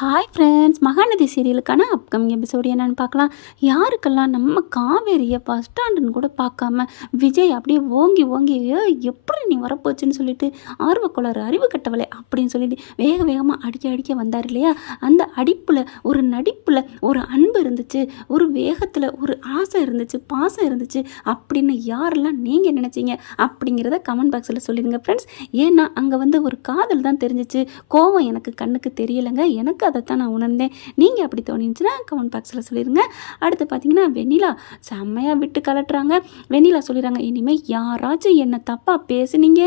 Hi friends Mahanadi சீரியலுக்கான upcoming episode என்னன்னு பார்க்கலாம். யாருக்கெல்லாம் நம்ம காவேரியை பஸ் ஸ்டாண்டுன்னு கூட பார்க்காம விஜய் அப்படியே ஓங்கி ஓங்கி எப்படி நீ வரப்போச்சுன்னு சொல்லிட்டு ஆர்வக்கோளாறு அறிவு கட்டவலை அப்படின்னு சொல்லிட்டு வேக வேகமாக அடிக்க அடிக்க வந்தார் இல்லையா? அந்த அடிப்பில் ஒரு நடிப்பில் ஒரு அன்பு இருந்துச்சு ஒரு வேகத்தில் ஒரு ஆசை இருந்துச்சு பாசம் இருந்துச்சு. அப்படின்னு யாரெல்லாம் நீங்கள் நினச்சிங்க அப்படிங்கிறத கமெண்ட் பாக்ஸில் சொல்லிடுங்க ஃப்ரெண்ட்ஸ் ஏன்னா அங்கே வந்து ஒரு காதல் தான் தெரிஞ்சிச்சு. கோவம் எனக்கு கண்ணுக்கு தெரியலைங்க. எனக்கு அதைத்தான் நான் உணர்ந்தேன். நீங்கள் அப்படி தோணிச்சுன்னா கமெண்ட் பாக்ஸில் சொல்லிடுங்க அடுத்து பார்த்தீங்கன்னா வெண்ணிலா செம்மையாக விட்டு கலட்டுறாங்க. வெண்ணிலா சொல்லிடுறாங்க இனிமேல் யாராச்சும் என்னை தப்பாக பேசுனீங்க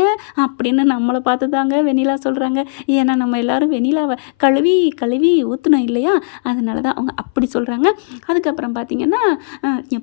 அப்படின்னு நம்மளை பார்த்து தாங்க வெண்ணிலா சொல்கிறாங்க ஏன்னா நம்ம எல்லாரும் வெண்ணிலாவை கழுவி கழுவி ஊற்றுனோம் இல்லையா? அதனால தான் அவங்க அப்படி சொல்கிறாங்க அதுக்கப்புறம் பார்த்தீங்கன்னா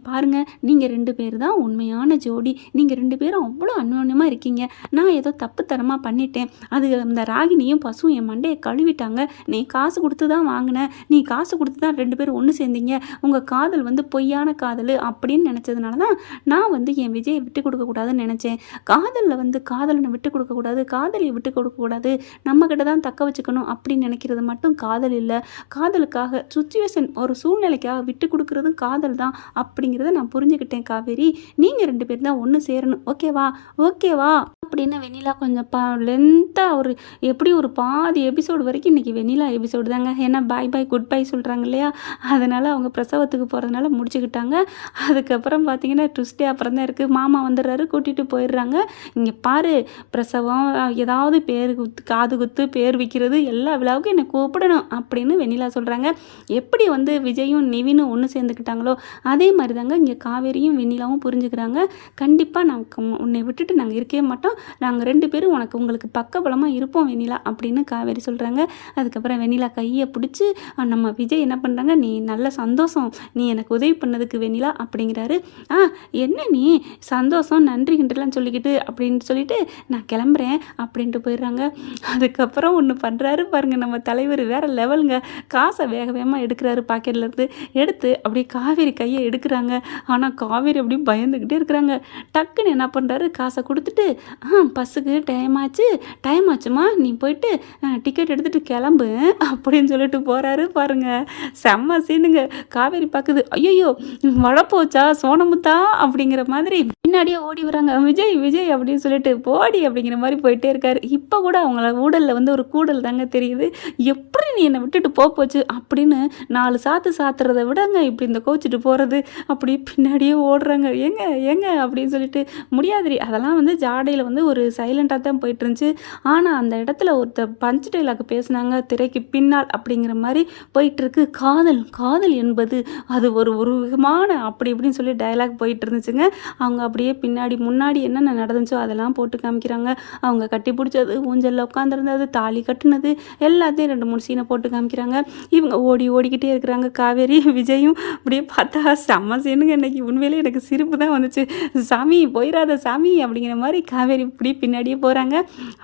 பாருங்கள் நீங்கள் ரெண்டு பேர் தான் உண்மையான ஜோடி. நீங்கள் ரெண்டு பேரும் அவ்வளோ அந்யோன்யமாக இருக்கீங்க. நான் ஏதோ தப்பு தரமாக பண்ணிட்டேன். அது அந்த ராகினியும் பசுவும் என் மண்டையை கழுவிட்டாங்க. நீ காசு கொடுத்து தான் வாங்கின. நீ காசு கொடுத்து தான் ரெண்டு பேரும் ஒன்று சேர்ந்தீங்க. உங்கள் காதல் வந்து பொய்யான காதல் அப்படின்னு நினச்சதுனால தான் நான் வந்து என் விஜயை விட்டு கொடுக்கக்கூடாதுன்னு நினச்சேன். காதலில் வந்து காதலனை விட்டு கொடுக்கக்கூடாது காதலியை விட்டு கொடுக்கக்கூடாது நம்மக்கிட்ட தான் தக்க வச்சுக்கணும் அப்படின்னு நினைக்கிறது மட்டும் காதல் இல்லை. காதலுக்காக சுச்சுவேஷன் ஒரு சூழ்நிலைக்காக விட்டு கொடுக்குறதும் காதல் தான் அப்படிங்கிறத நான் புரிஞ்சுக்கிட்டேன் காவேரி. நீங்கள் ரெண்டு பேர் தான் ஒன்று சேரணும். ஓகேவா? ஓகேவா? அப்படின்னு வெண்ணிலா கொஞ்சம் பா லென்த்தாக ஒரு எப்படி ஒரு பாதி எபிசோடு வரைக்கும் இன்றைக்கி வெண்ணிலா எபிசோடு தாங்க. ஏன்னா பாய் பாய் குட் பை சொல்கிறாங்க இல்லையா? அதனால் அவங்க பிரசவத்துக்கு போகிறதுனால முடிச்சுக்கிட்டாங்க. அதுக்கப்புறம் பார்த்தீங்கன்னா ட்விஸ்டே அப்புறம் தான் இருக்குது மாமா வந்துடுறாரு கூட்டிகிட்டு போயிடுறாங்க. இங்கே பாரு பிரசவம் ஏதாவது பேர் குத்து காது குத்து பேர் விற்கிறது எல்லா விழாவுக்கும் என்னை கூப்பிடணும் அப்படின்னு வெண்ணிலா சொல்கிறாங்க எப்படி வந்து விஜயும் நிவினும் ஒன்று சேர்ந்துக்கிட்டாங்களோ அதே மாதிரி தாங்க இங்கே காவேரியும் வெண்ணிலாவும் புரிஞ்சுக்கிறாங்க. கண்டிப்பாக நான் உன்னை விட்டுட்டு நாங்கள் இருக்கவே மாட்டோம். நாங்கள் ரெண்டு பேரும் உனக்கு உங்களுக்கு பக்கபலமாக இருப்போம் வெண்ணிலா அப்படின்னு காவேரி சொல்கிறாங்க அதுக்கப்புறம் வெண்ணிலா கையை பிடிச்சி நம்ம விஜய் என்ன பண்ணுறாங்க நீ நல்ல சந்தோஷம். நீ எனக்கு உதவி பண்ணதுக்கு வெண்ணிலா அப்படிங்கிறாரு. ஆ என்ன நீ? சந்தோஷம் நன்றிகின்றலாம் சொல்லிக்கிட்டு அப்படின்னு சொல்லிட்டு நான் கிளம்புறேன் அப்படின்ட்டு போயிடுறாங்க. அதுக்கப்புறம் ஒன்று பண்ணுறாரு பாருங்க நம்ம தலைவர் வேறு லெவலுங்க. காசை வேக வேகமாக எடுக்கிறாரு பாக்கெட்லேருந்து எடுத்து அப்படியே காவேரி கையை எடுக்கிறாங்க. ஆனால் காவேரி அப்படியே பயந்துக்கிட்டே இருக்கிறாங்க. டக்குன்னு என்ன பண்ணுறாரு காசை கொடுத்துட்டு ஆ பஸ்ஸுக்கு டைம் ஆச்சு. டைம் ஆச்சுமா? நீ போயிட்டு டிக்கெட் எடுத்துகிட்டு கிளம்பு. அப்படின்னு சொல்லிட்டு போகிறாரு பாருங்க. செம்ம சீனுங்க காவேரி பார்க்குது ஐயோ வளப்போச்சா சோனமுத்தா அப்படிங்கிற மாதிரி பின்னாடியே ஓடி வராங்க விஜய் விஜய் அப்படின்னு சொல்லிட்டு போடி அப்படிங்கிற மாதிரி போயிட்டே இருக்காரு. இப்போ கூட அவங்கள ஊடலில் வந்து ஒரு கூடல் தாங்க தெரியுது. எப்படி நீ என்னை விட்டுட்டு போக போச்சு? அப்படின்னு நாலு சாத்து சாத்துறதை விடங்க இப்படி இந்த கோச்சிட்டு போகிறது அப்படி பின்னாடியே ஓடுறாங்க. எங்க ஏங்க அப்படின்னு சொல்லிட்டு முடியாதுரி அதெல்லாம் வந்து ஜாடையில் வந்து ஒரு சைலண்ட்டாக தான் போயிட்டு இருந்துச்சு. ஆனால் அந்த இடத்துல ஒருத்தர் பஞ்ச் டைலாக் பேசுனாங்க திரைக்கு பின்னால் அப்படிங்கிற மாதிரி போயிட்டு இருக்கு. காதல் காதல் என்பது அது ஒரு ஒரு விதமான அப்படி இப்படின்னு சொல்லி டயலாக் போயிட்டு இருந்துச்சுங்க. அவங்க அப்படி அப்படியே பின்னாடி முன்னாடி என்னென்ன நடந்துச்சோ அதெல்லாம் போட்டு காமிக்கிறாங்க. அவங்க கட்டி பிடிச்சது ஊஞ்சலில் உட்காந்துருந்தது தாலி கட்டுனது எல்லாத்தையும் ரெண்டு மூணு சீனை போட்டு காமிக்கிறாங்க. இவங்க ஓடி ஓடிக்கிட்டே இருக்கிறாங்க. காவேரி விஜயும் அப்படியே பார்த்தா செம்ம சீனுங்க இன்னைக்கு உண்மையிலே எனக்கு சிரிப்பு தான் வந்துச்சு. சாமி போயிடாத சாமி அப்படிங்கிற மாதிரி காவேரி இப்படி பின்னாடியே போகிறாங்க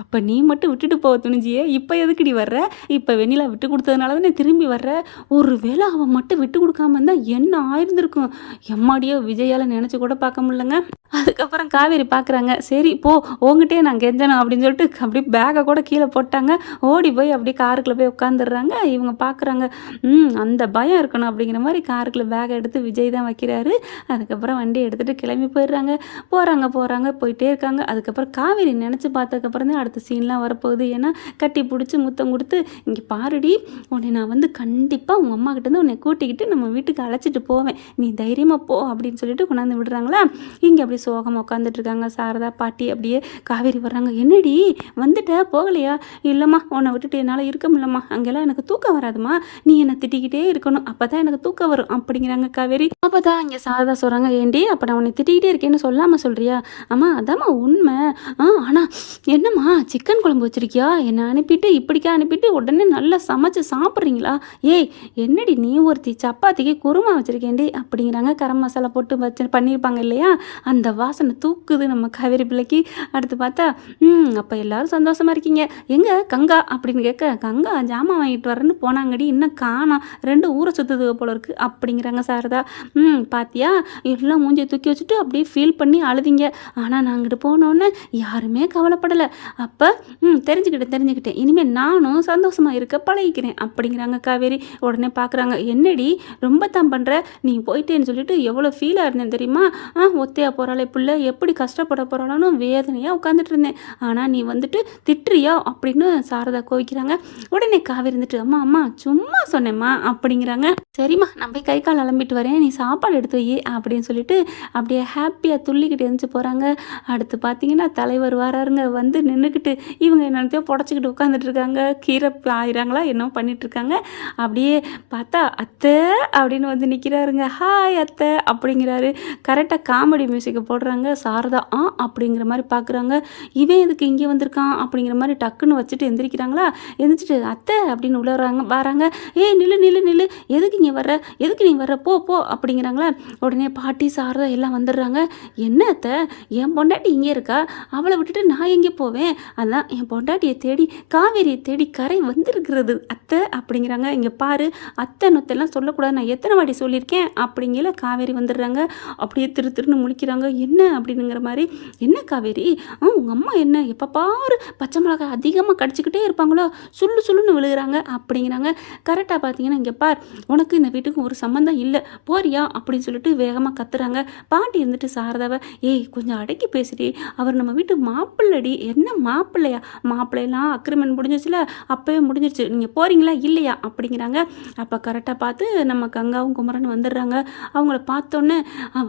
அப்போ நீ மட்டும் விட்டுட்டு போக துணிஞ்சியே. இப்போ எதுக்குடி வர்ற? இப்போ வெண்ணிலா விட்டு கொடுத்ததுனால தானே திரும்பி வர்ற? ஒரு வேளை அவன் மட்டும் விட்டு கொடுக்காம இருந்தால் என்ன ஆயிருந்திருக்கும்? எம்மாடியோ விஜயால் நினச்சி கூட பார்க்க முடியலங்க. அதுக்கப்புறம் காவேரி பார்க்குறாங்க சரி போ உங்ககிட்டே நான் கெஞ்சணும் அப்படின்னு சொல்லிட்டு அப்படியே பேக்கை கூட கீழே போட்டாங்க. ஓடி போய் அப்படியே காருக்குள்ளே போய் உட்காந்துடுறாங்க இவங்க பார்க்குறாங்க ம் அந்த பயம் இருக்கணும் அப்படிங்கிற மாதிரி காருக்குள்ளே பேக்கை எடுத்து விஜய் தான் வைக்கிறாரு. அதுக்கப்புறம் வண்டி எடுத்துகிட்டு கிளம்பி போயிடுறாங்க. போகிறாங்க போகிறாங்க போயிட்டே இருக்காங்க. அதுக்கப்புறம் காவேரி நினச்சி பார்த்ததுக்கப்புறம் தான் அடுத்த சீன்லாம் வரப்போகுது. ஏன்னா கட்டி பிடிச்சி முத்தம் கொடுத்து இங்கே பாருடி உன்னை நான் வந்து கண்டிப்பாக உங்கள் அம்மா கிட்டேருந்து உன்னை கூட்டிக்கிட்டு நம்ம வீட்டுக்கு அழைச்சிட்டு போவேன். நீ தைரியமாக போ அப்படின்னு சொல்லிட்டு கொண்டாந்து விடுறாங்களா? இங்கே அப்படி அப்படி சோகம் உட்காந்துட்டு இருக்காங்க சாரதா பாட்டி அப்படியே காவேரி வர்றாங்க. என்னடி வந்துட்ட? போகலையா? இல்லைம்மா உன்னை விட்டுட்டு என்னால் இருக்க முடியலம்மா. அங்கெல்லாம் எனக்கு தூக்கம் வராதும்மா. நீ என்னை திட்டிக்கிட்டே இருக்கணும். அப்போ தான் எனக்கு தூக்கம் வரும் அப்படிங்கிறாங்க காவேரி. அப்போ தான் இங்கே சாரதா சொல்கிறாங்க ஏண்டி அப்போ நான் உன்னை திட்டிக்கிட்டே இருக்கேன்னு சொல்லாமல் சொல்கிறியா அம்மா அதாம்மா உண்மை. ஆ ஆனால் என்னம்மா சிக்கன் குழம்பு வச்சிருக்கியா? என்னை அனுப்பிட்டு இப்படிக்கா அனுப்பிட்டு உடனே நல்லா சமைச்சு சாப்பிட்றீங்களா? ஏய் என்னடி நீ ஒருத்தி சப்பாத்திக்கு குருமா வச்சிருக்கேன்டி அப்படிங்கிறாங்க. கரம் மசாலா போட்டு வச்சு பண்ணியிருப்பாங்க இல்லையா? அந்த அந்த வாசனை தூக்குது நம்ம காவேரி பிள்ளைக்கு. அடுத்து பார்த்தா ம் அப்போ எல்லாரும் சந்தோஷமா இருக்கீங்க. எங்கே கங்கா? அப்படின்னு கேட்க கங்கா ஜாமான் வாங்கிட்டு வரேன்னு போனாங்கடி. இன்னும் காணாம். ரெண்டு ஊரை சுற்றுது போல இருக்கு. அப்படிங்கிறாங்க சாரதா. ம் பாத்தியா? எல்லாம் மூஞ்சியை தூக்கி வச்சுட்டு அப்படியே ஃபீல் பண்ணி அழுதிங்க. ஆனால் நான் அங்கிட்டு போனோன்னே யாருமே கவலைப்படலை. அப்போ ம் தெரிஞ்சுக்கிட்டேன் தெரிஞ்சுக்கிட்டேன். இனிமேல் நானும் சந்தோஷமாக இருக்க பழகிக்கிறேன். அப்படிங்கிறாங்க காவேரி. உடனே பார்க்குறாங்க என்னடி? ரொம்ப தான் பண்ணுற நீ போயிட்டேன்னு சொல்லிட்டு எவ்வளோ ஃபீலாக இருந்தேன் தெரியுமா? ஆ ஒத்தையா பரவாயில்ல பிள்ளை எப்படி கஷ்டப்பட போகிறாளோன்னு வேதனையாக உட்காந்துட்டு இருந்தேன் ஆனால் நீ வந்துட்டு திட்டுறியா அப்படின்னு சாரதா கோவிக்கிறாங்க. உடனே காவி இருந்துட்டு அம்மா அம்மா சும்மா சொன்னேம்மா அப்படிங்கிறாங்க. சரிம்மா நான் போய் கை கால் அலம்பிட்டு வரேன். நீ சாப்பாடு எடுத்து வை அப்படின்னு சொல்லிட்டு அப்படியே ஹாப்பியாக துள்ளிக்கிட்டு எழுந்து போகிறாங்க அடுத்து பார்த்தீங்கன்னா தலைவர் வராருங்க. வந்து நின்றுக்கிட்டு இவங்க என்னத்தையோ புடச்சிக்கிட்டு உட்காந்துட்டு இருக்காங்க கீரை ஆயிராங்களா என்னமோ பண்ணிட்டு இருக்காங்க அப்படியே பார்த்தா அத்தை அப்படின்னு வந்து நிற்கிறாருங்க ஹாய் அத்தை அப்படிங்கிறாரு. கரெக்டாக காமெடி மியூசிக்கை போடுறாங்க சாரதா ஆ அப்படிங்கிற மாதிரி பார்க்குறாங்க. இவன் எதுக்கு இங்கே வந்திருக்கான்? அப்படிங்கிற மாதிரி டக்குன்னு வச்சுட்டு எந்திரிக்கிறாங்களா? எந்திரிச்சிட்டு அத்தை அப்படின்னு உள்ள வராங்க வராங்க. ஏய் நில்லு நில்லு நில்லு. எதுக்கு இங்கே வர்ற? எதுக்கு நீ வர்ற? போ போ அப்படிங்கிறாங்களா. உடனே பாட்டி சாரதா எல்லாம் வந்துடுறாங்க. என்ன அத்தை? என் பொண்டாட்டி இங்கே இருக்கா? அவளை விட்டுட்டு நான் எங்கே போவேன்? அதான் என் பொண்டாட்டியை தேடி காவேரியை தேடி கரை வந்திருக்கிறது அத்தை அப்படிங்கிறாங்க. இங்கே பாரு அத்தை நொத்தெல்லாம் சொல்லக்கூடாது. நான் எத்தனை வாட்டி சொல்லியிருக்கேன்? அப்படிங்கிற காவேரி வந்துடுறாங்க. அப்படியே திரு திருன்னு முழிக்கிறாங்க. என்ன அப்படிங்கிற மாதிரி என்ன காவேரி? ஆ உங்கள் அம்மா என்ன? எப்போ பாரு பச்சை மிளகாய் அதிகமாக கடிச்சிக்கிட்டே இருப்பாங்களோ? சுள்ளு சுள்ளுன்னு விழுகிறாங்க அப்படிங்கிறாங்க. கரெக்டாக பார்த்தீங்கன்னா இங்கே பார் உனக்கு இந்த வீட்டுக்கு ஒரு சம்மந்தம் இல்லை. போறியா? அப்படின்னு சொல்லிட்டு வேகமாக கத்துறாங்க. பாட்டி இருந்துட்டு சாரதாவை ஏய் கொஞ்சம் அடக்கி பேசிட்டு அவர் நம்ம வீட்டு மாப்பிள்ளடி. என்ன மாப்பிள்ளையா? மாப்பிள்ளையெல்லாம் அக்ரிமெண்ட் முடிஞ்சிச்சுல அப்போவே முடிஞ்சிருச்சு. நீங்கள் போகிறீங்களா இல்லையா? அப்படிங்கிறாங்க. அப்போ கரெக்டாக பார்த்து நம்ம கங்காவும் குமரன் வந்துடுறாங்க. அவங்கள பார்த்தோன்னே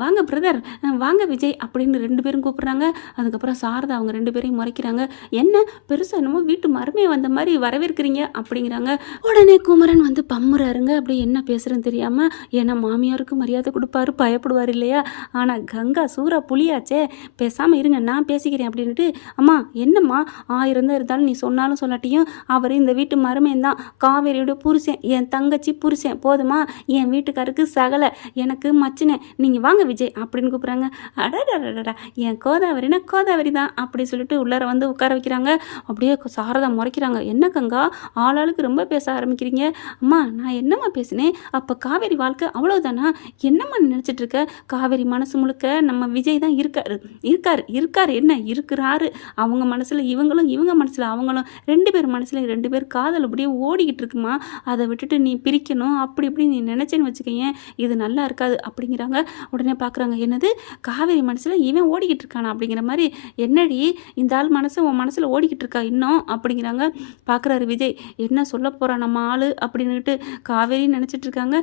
வாங்க பிரதர். வாங்க விஜய் அப்படின்னு ரெண்டு பேரும் கூப்பிட்றாங்க. அதுக்கப்புறம் சாரதா அவங்க ரெண்டு பேரையும் முறைக்கிறாங்க. என்ன? பெருசாக என்னமோ வீட்டு மருமையை வந்த மாதிரி வரவேற்கிறீங்க அப்படிங்கிறாங்க. உடனே குமரன் வந்து பம்முறாருங்க. அப்படி என்ன பேசுகிறேன்னு தெரியாமல் ஏன்னா மாமியாருக்கு மரியாதை கொடுப்பாரு பயப்படுவார் இல்லையா? ஆனால் கங்கா சூறா புலியாச்சே. பேசாமல் இருங்க நான் பேசிக்கிறேன் அப்படின்ட்டு அம்மா என்னம்மா? ஆயிரம் தான் இருந்தாலும் நீ சொன்னாலும் சொல்லாட்டியும் அவர் இந்த வீட்டு மருமையன் தான். காவேரியோட புருஷன் என் தங்கச்சி புருஷன். போதுமா? என் வீட்டுக்காருக்கு சகலை. எனக்கு மச்சினேன். நீங்கள் வாங்க விஜய் அப்படின்னு கூப்பிட்றாங்க. அடடடடா என் கோதாவரினா கோதாவரி தான் அப்படி சொல்லிட்டு உள்ளார வந்து உட்கார வைக்கிறாங்க அப்படியே சாரதா முறைக்கிறாங்க என்ன கங்கா ஆளாளுக்கு ரொம்ப பேச ஆரம்பிக்கிறீங்க அம்மா நான் என்னம்மா பேசினேன் அப்போ காவேரி வாழ்க்கை அவ்வளோதானா என்னம்மா நினச்சிட்டு இருக்க காவேரி மனசு முழுக்க நம்ம விஜய் தான் இருக்காரு இருக்காரு இருக்காரு என்ன இருக்கிறாரு அவங்க மனசில் இவங்களும் இவங்க மனசில் அவங்களும் ரெண்டு பேர் மனசில் ரெண்டு பேர் காதல் அப்படியே ஓடிக்கிட்டு இருக்குமா அதை விட்டுட்டு நீ பிரிக்கணும் அப்படி இப்படி நீ நினச்சேன்னு வச்சுக்கேன் இது நல்லா இருக்காது அப்படிங்கிறாங்க உடனே பார்க்குறாங்க என்னது காவேரி காவேரி மனசில் இவன் ஓடிக்கிட்டு இருக்கானா அப்படிங்கிற மாதிரி என்னடி இந்த ஆள் மனசு உன் மனசில் ஓடிக்கிட்டு இருக்கா இன்னும்? அப்படிங்கிறாங்க. பார்க்குறாரு விஜய். என்ன சொல்ல போகிறான் நம்ம ஆள்? அப்படின்னுட்டு காவேரின்னு நினச்சிட்டு இருக்காங்க.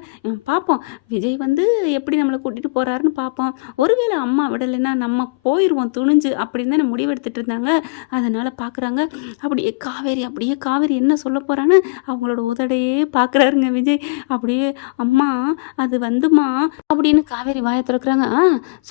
பார்ப்போம் விஜய் வந்து எப்படி நம்மளை கூட்டிகிட்டு போகிறாருன்னு பார்ப்போம் ஒருவேளை அம்மா விடலைன்னா நம்ம போயிடுவோம் துணிஞ்சு அப்படின்னு தானே முடிவெடுத்துட்டு இருந்தாங்க. அதனால் பார்க்குறாங்க அப்படியே காவேரி அப்படியே காவேரி என்ன சொல்ல போகிறான்னு அவங்களோட உதடையே பார்க்குறாருங்க விஜய். அப்படியே அம்மா அது வந்துமா அப்படின்னு காவேரி வாயை திறக்கிறாங்க. ஆ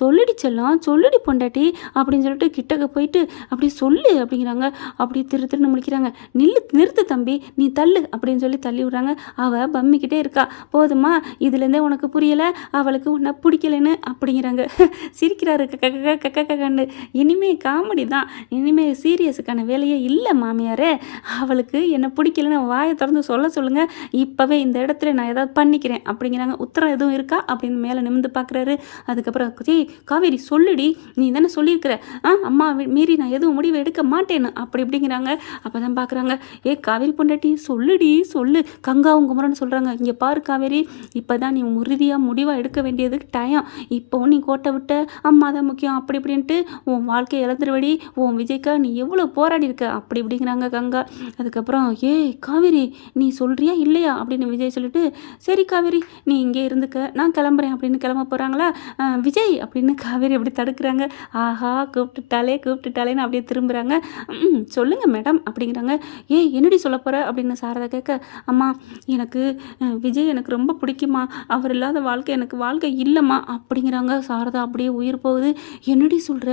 சொல்லிடுச்சு செல்லம் சொல்லுடி பொண்டாட்டி அப்படின்னு சொல்லிட்டு கிட்டக்க போயிட்டு அப்படி சொல்லு அப்படிங்கிறாங்க. அப்படி திரு திருன்னு முடிக்கிறாங்க நில்லு நிறுத்து தம்பி நீ தள்ளு அப்படின்னு சொல்லி தள்ளி விடுறாங்க. அவள் பம்மிக்கிட்டே இருக்கா. போதுமா இதுலேருந்தே உனக்கு புரியலை அவளுக்கு உன்னை பிடிக்கலன்னு அப்படிங்கிறாங்க. சிரிக்கிறாரு. கக்க கக்க கக்க கக்கன்னு இனிமே காமெடி தான். இனிமே சீரியஸுக்கான வேலையே இல்லை மாமியாரே. அவளுக்கு என்னை பிடிக்கலன்னு வாயை திறந்து சொல்ல சொல்லுங்கள் இப்போவே இந்த இடத்துல நான் ஏதாவது பண்ணிக்கிறேன் அப்படிங்கிறாங்க. உத்தரம் எதுவும் இருக்கா? அப்படின்னு மேலே நிமிந்து பார்க்குறாரு. அதுக்கப்புறம் ஏய் காவேரி சொல்லுடி நீ தானே சொல்லியிருக்கிற. ஆ அம்மா மீறி நான் எதுவும் முடிவு எடுக்க மாட்டேன்னு. அப்படி இப்படிங்கிறாங்க. அப்போ தான் பார்க்குறாங்க ஏ காவேரி பொண்டாட்டி சொல்லுடி சொல்லு. கங்காவும் முறைன்னு சொல்கிறாங்க இங்கே பாரு காவேரி இப்போ தான் நீ உறுதியாக முடிவாக எடுக்க வேண்டியது டயம் இப்போவும் நீ கோட்டை விட்ட அம்மா தான் முக்கியம். அப்படி இப்படின்ட்டு உன் வாழ்க்கையை இழந்துருவடி. உன் விஜய்க்கா நீ எவ்வளோ போராடி இருக்க? அப்படி இப்படிங்கிறாங்க கங்கா. அதுக்கப்புறம் ஏய் காவேரி நீ சொல்கிறியா இல்லையா? அப்படின்னு விஜய் சொல்லிட்டு சரி காவேரி நீ இங்கே இருந்துக்க. நான் கிளம்புறேன் அப்படின்னு கிளம்ப போகிறாங்களா விஜய் அப்படின்னு காவேரி அப்படி தடுக்கிறாங்க? ஆஹா கூப்பிட்டுட்டாலே கூப்பிட்டுட்டாலேன்னு அப்படியே திரும்புகிறாங்க ம் மேடம் அப்படிங்கிறாங்க. ஏய் என்னடி சொல்ல போகிற அப்படின்னு சாரதா கேட்க அம்மா எனக்கு விஜய் எனக்கு ரொம்ப பிடிக்குமா? அவர் இல்லாத வாழ்க்கை எனக்கு வாழ்க்கை இல்லைம்மா அப்படிங்கிறாங்க. சாரதா அப்படியே உயிர் போகுது. என்னடி சொல்கிற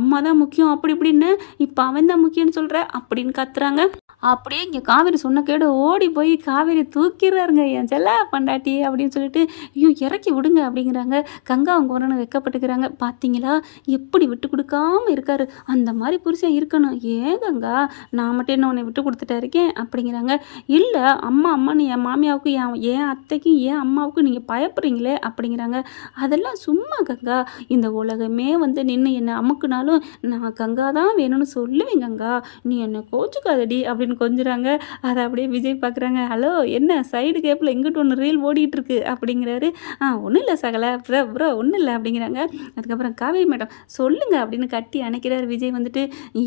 அம்மா தான் முக்கியம் அப்படி இப்படின்னு. இப்போ அவன் தான் முக்கியம்னு சொல்கிற அப்படின்னு கத்துறாங்க. அப்படியே இங்கே காவேரி சொன்ன கேடு ஓடி போய் காவேரி தூக்கிடுறாருங்க. என் செல்ல பண்டாட்டி அப்படின்னு சொல்லிட்டு ஐயோ இறக்கி விடுங்க அப்படிங்கிறாங்க. கங்கா அவங்க வரணும் வெக்கப்பட்டுக்கிறாங்க. பார்த்தீங்களா எப்படி விட்டு கொடுக்காம இருக்காரு? அந்த மாதிரி புருஷன் இருக்கணும். ஏன் கங்கா? நான் மட்டும் என்ன உன்னை விட்டு கொடுத்துட்டா இருக்கேன்? அப்படிங்கிறாங்க. இல்லை அம்மா அம்மான்னு என் மாமியாவுக்கும் என் என் அத்தைக்கும் என் அம்மாவுக்கும் நீங்கள் பயப்படுறீங்களே? அப்படிங்கிறாங்க. அதெல்லாம் சும்மா கங்கா. இந்த உலகமே வந்து நின்று என்னை அமுக்குனாலும் நான் கங்கா தான் வேணும்னு சொல்லுவேன் கங்கா. நீ என்னை கோச்சுக்காதடி அப்படின்னு கொஞ்சுறாங்க. அதை அப்படியே விஜய் பார்க்குறாங்க ஹலோ என்ன? சைடு கேப்பில் இங்கிட்டு ஒன்று ரீல் ஓடிட்டுருக்கு. அப்படிங்கிறாரு. ஆ ஒன்றும் இல்லை சகல. ப்ரோ ப்ரோ ஒன்றும் இல்லை. அப்படிங்கிறாங்க. அதுக்கப்புறம் காவேரி மேடம் சொல்லுங்க. அப்படின்னு கட்டி அணைக்கிறார் விஜய் வந்துட்டு.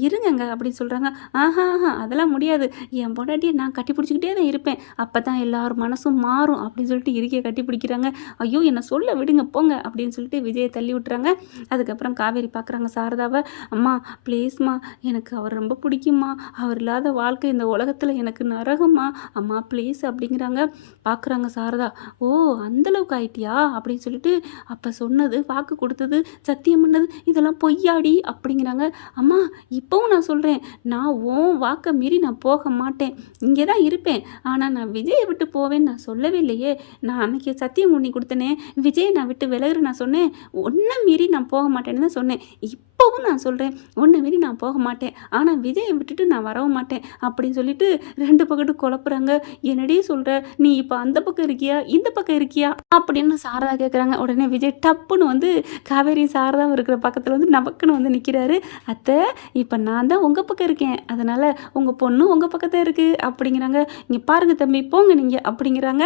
இருங்கங்க. அப்படின்னு சொல்கிறாங்க ஆஹா ஆஹா அதெல்லாம் முடியாது. என் பொண்டாட்டியை நான் கட்டி பிடிச்சிக்கிட்டே தான் இருப்பேன். அப்போ தான் எல்லாரும் மனசும் மாறும். அப்படின்னு சொல்லிட்டு இருக்கையை கட்டி பிடிக்கிறாங்க. ஐயோ என்னை சொல்ல விடுங்க போங்க. அப்படின்னு சொல்லிட்டு விஜயை தள்ளி விட்டுறாங்க. அதுக்கப்புறம் காவேரி பார்க்குறாங்க சாரதாவை. அம்மா ப்ளீஸ்மா எனக்கு அவர் ரொம்ப பிடிக்குமா அவர் இல்லாத வாழ்க்கை இந்த உலகத்தில் எனக்கு நரகம்மா. அம்மா ப்ளீஸ் அப்படிங்கிறாங்க. பார்க்குறாங்க சாரதா. ஓ அந்தளவுக்கு ஆயிட்டியா? அப்படின்னு சொல்லிட்டு அப்போ சொன்னது வாக்கு கொடுத்தது சத்தியம் பண்ணது இதெல்லாம் பொய்யாடி அப்படிங்கிறாங்க. அம்மா இப்போவும் நான் சொல்கிறேன் நான் ஓன் வாக்கை மீறி நான் போக மாட்டேன். இங்கே தான் இருப்பேன். ஆனால் நான் விஜயை விட்டு போவேன்னு நான் சொல்லவே இல்லையே. நான் அன்னைக்கு சத்தியம் பண்ணி கொடுத்தனே. விஜயை நான் விட்டு விலகுற நான் சொன்னேன். ஒன்றை மீறி நான் போக மாட்டேன்னு தான் சொன்னேன். இப்போவும் நான் சொல்கிறேன் ஒன்றை மீறி நான் போக மாட்டேன். ஆனால் விஜயை விட்டுட்டு நான் வரவும் மாட்டேன். அப்படின்னு சொல்லிட்டு ரெண்டு பக்கத்தும் குழப்புறாங்க. என்னடி சொல்கிற நீ இப்போ அந்த பக்கம் இருக்கியா? இந்த பக்கம் இருக்கியா? அப்படின்னு சாரதா கேட்குறாங்க உடனே விஜய் டப்புன்னு வந்து காவேரி சாரதாவும் இருக்கிற பக்கத்தில் வந்து நமக்குன்னு வந்து நிற்கிறாரு அத்தை இப்போ நான் தான் உங்கள் பக்கம் இருக்கேன். அதனால் உங்கள் பொண்ணு உங்கள் பக்கத்தில் இருக்குது அப்படிங்கிறாங்க. இங்கே பாருங்கள் தம்பி போங்க நீங்கள் அப்படிங்கிறாங்க.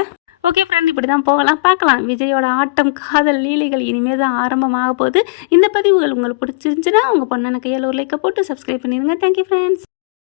ஓகே ஃப்ரெண்ட் இப்படி தான் போகலாம். பார்க்கலாம். விஜயோட ஆட்டம் காதல் லீலைகள் இனிமேல் தான் ஆரம்பமாக போகுது. இந்த பதிவுகள் உங்களுக்கு பிடிச்சிருந்துச்சுன்னா உங்கள் பொண்ணான கையால் ஒரு லைக்கை போட்டு சப்ஸ்கிரைப் பண்ணிடுங்க. Thank you friends